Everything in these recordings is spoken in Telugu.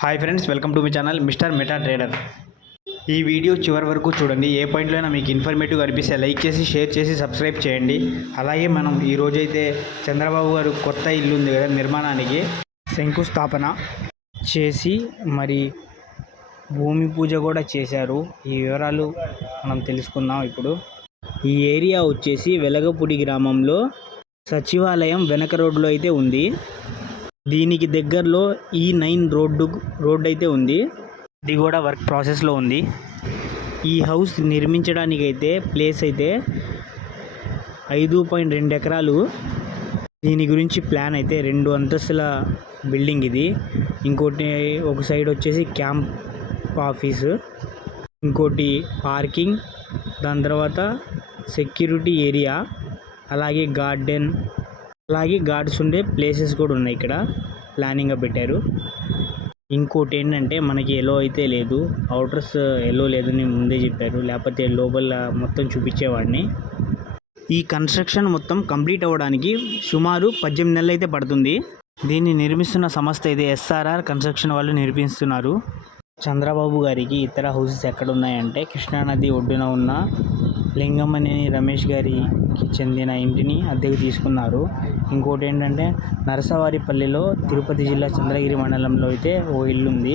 Hi friends, welcome to my channel mister meta trader. ఈ వీడియో చివరి వరకు చూడండి. ఏ పాయింట్లోనే మీకు ఇన్ఫర్మేటివ్ అనిపిస్తే లైక్ చేసి, షేర్ చేసి, సబ్స్క్రైబ్ చేయండి. అలాగే మనం ఈరోజైతే చంద్రబాబు గారు కొత్త ఇల్లు ఉంది కదా, నిర్మాణానికి శంకుస్థాపన చేసి మరి భూమి పూజ కూడా చేశారు. ఈ వివరాలు మనం తెలుసుకుందాం ఇప్పుడు. ఈ ఏరియా వచ్చేసి వెలగపూడి గ్రామంలో సచివాలయం వెనక రోడ్లో అయితే ఉంది. దీనికి దగ్గరలో E9 రోడ్డు అయితే ఉంది. ఇది కూడా వర్క్ ప్రాసెస్లో ఉంది. ఈ హౌస్ నిర్మించడానికి అయితే ప్లేస్ అయితే 5.2 ఎకరాలు. దీని గురించి ప్లాన్ అయితే 2 అంతస్తుల బిల్డింగ్ ఇది. ఇంకోటి ఒక సైడ్ వచ్చేసి క్యాంప్ ఆఫీసు, ఇంకోటి పార్కింగ్, దాని తర్వాత సెక్యూరిటీ ఏరియా, అలాగే గార్డెన్, అలాగే గార్డ్స్ ఉండే ప్లేసెస్ కూడా ఉన్నాయి. ఇక్కడ ప్లానింగ్గా పెట్టారు. ఇంకోటి ఏంటంటే మనకి ఎల్లో అయితే లేదు, అవుటర్స్ ఎల్లో లేదని ముందే చెప్పారు, లేకపోతే లోపల మొత్తం చూపించేవాడిని. ఈ కన్స్ట్రక్షన్ మొత్తం కంప్లీట్ అవ్వడానికి సుమారు 18 నెలలు అయితే పడుతుంది. దీన్ని నిర్మిస్తున్న సంస్థ అయితే SRR కన్స్ట్రక్షన్ వాళ్ళు నిర్మిస్తున్నారు. చంద్రబాబు గారికి ఇతర హౌసెస్ ఎక్కడ ఉన్నాయంటే కృష్ణానది ఒడ్డున ఉన్న లింగమనేని రమేష్ గారికి చెందిన ఇంటిని అద్దెకు తీసుకున్నారు. ఇంకోటి ఏంటంటే నరసవారిపల్లిలో తిరుపతి జిల్లా చంద్రగిరి మండలంలో అయితే ఓ ఇల్లు ఉంది.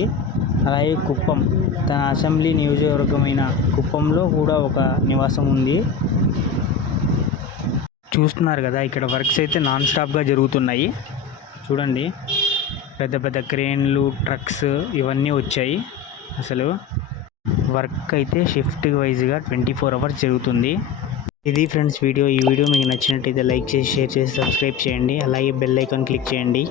అలాగే కుప్పం, తన అసెంబ్లీ నియోజకవర్గమైన కుప్పంలో కూడా ఒక నివాసం ఉంది. చూస్తున్నారు కదా, ఇక్కడ వర్క్స్ అయితే నాన్ స్టాప్గా జరుగుతున్నాయి. చూడండి, పెద్ద పెద్ద క్రేన్లు, ట్రక్స్ ఇవన్నీ వచ్చాయి. అసలు వర్క్ అయితే షిఫ్ట్ వైజ్గా 24 అవర్స్ జరుగుతుంది. ఇది ఫ్రెండ్స్ వీడియో. ఈ వీడియో మీకు నచ్చినట్టయితే లైక్ చేసి, షేర్ చేసి, సబ్స్క్రైబ్ చేయండి. అలాగే బెల్ ఐకాన్ క్లిక్ చేయండి.